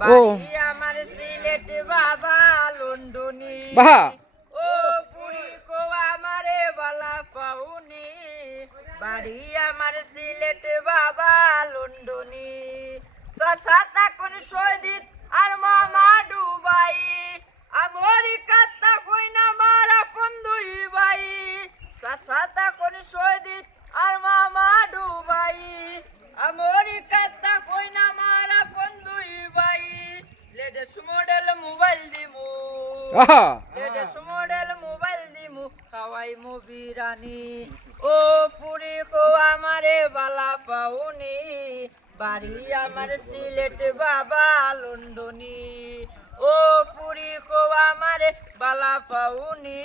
বাড়ি আমার সিলেট বাবা লন্ডনী বাহ ও পুরি কো আমারে বালা পাউনি বাড়ি আমার সিলেট বাবা লন্ডনী সাসাতা কোন শহীদ আর মামা ডুবাই আমেরিকাতা কইনা মারা ফন্দুই বাই সাসাতা কোন শহীদ আর মামা ডুবাই আমেরিকাতা কইনা মারা ফন্দুই বাই লেটেস্ট মডেল মোবাইল দিমু আহা লেটেস্ট মডেল মোবাইল দিমু খাওয়াই মু বিরানি ও পুরি কো আমারে বালা পাউনি বাড়ি আমার সিলেট বাবা লন্ডনী ও পুরি কো আমারে বালা পাউনি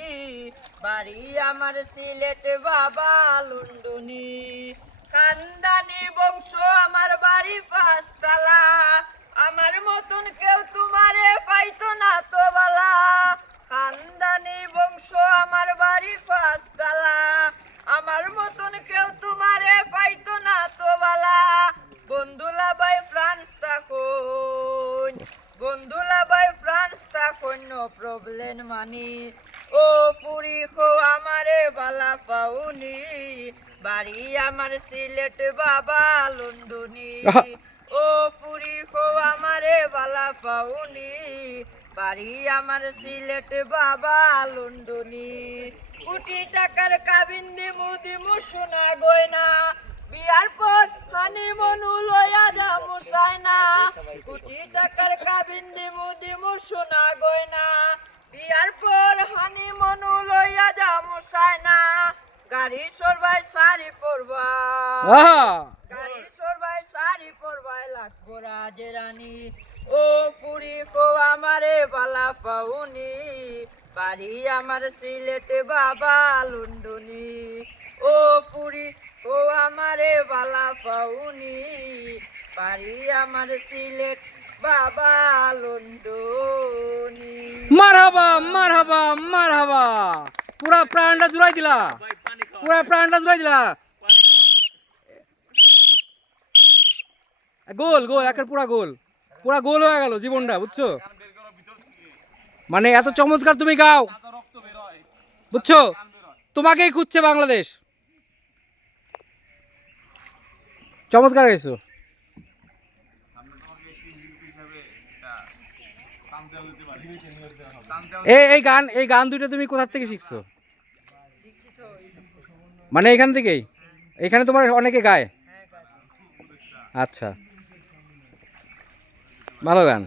বাড়ি আমার সিলেট বাবা লন্ডনী খানদানি বংশ আমার বাড়ি পাঁচতলা আমার মতন কেউ তোমারে পাইতো না তো বালা খানদানি বংশ আমার বাড়ি পাঁচতলা আমার মতন কেউ তোমারে পাইতো না তো বালা বন্ধুলা ভাই ফ্রান্স থাকুন বন্ধুলা ভাই ফ্রান্স থাকুন নো প্রবলেম মানি ও পুরি কো আমারে বালা পাউনি বাড়ি আমার সিলেট বাবা লন্ডনী ও পুরি কো আমারে বালা পাউনি বাড়ি আমার সিলেট বাবা লন্ডনী কোটি টাকার কাবিন দিমু সোনা গয়না বিয়ার পর হানিমুন লইয়া যামু চাইনা কোটি টাকার কাবিন দিমু সোনা গয়না বিয়ার পর হানিমুন লইয়া যামু চাইনা গাড়ি সরবাই শাড়ি পরবা আহা গাড়ি সরবাই শাড়ি পরবাই লাগবো রাজরানী ও পুরি কো আমারে বালা পাউনি বাড়ি আমার সিলেট বাবা লন্ডনী ও পুরি ও আমারে বালা পাউনি বাড়ি আমার সিলেট বাবা লন্ডনী মারহাবা মারহাবা মারহাবা পুরা প্রাণটা জুড়াই দিলা পুরা প্রাণটা জুড়াই দিলা গোল গোল একের পুরা গোল হয়ে গেল জীবনটা বুঝছো মানে এত চমৎকার তুমি গাও বুঝছো তোমাকেই খুঁজছে বাংলাদেশ চমৎকার গেছো এই গান দুইটা তুমি কোথা থেকে শিখছো মানে এখান থেকেই এখানে তোমার অনেকে গায় আচ্ছা ভালো গান